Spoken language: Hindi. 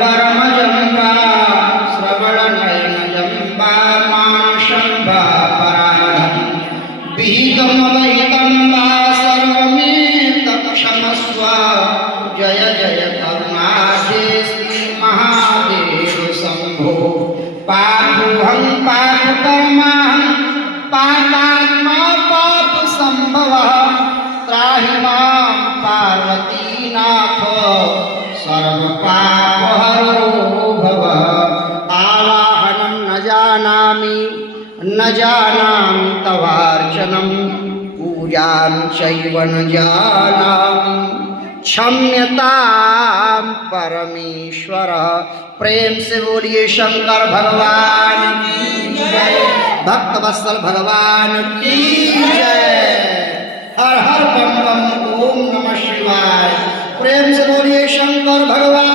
परमजम्बा श्रवणनयनजम्बा मानुषम्बा पराधम् विहितमवहितम्बा सर्वमेतत्क्षमस्व जय जय करुणाधे श्री महादेव शम्भो पापोऽहं पापकर्माहं पापात्मा पापसम्भवः त्राहि मां पार्वतीनाथ सर्वपापहरो भव। आवाहनं न जानामि तवार्चनं पूजां चैव न जानामि क्षम्यतां परमेश्वर। प्रेम से बोलिए शंकर भगवान की जय, भक्तवत्सल भगवान की जय। हर हर बम बम ओम नमः शिवाय। प्रेम से बोलिए शंकर भगवान।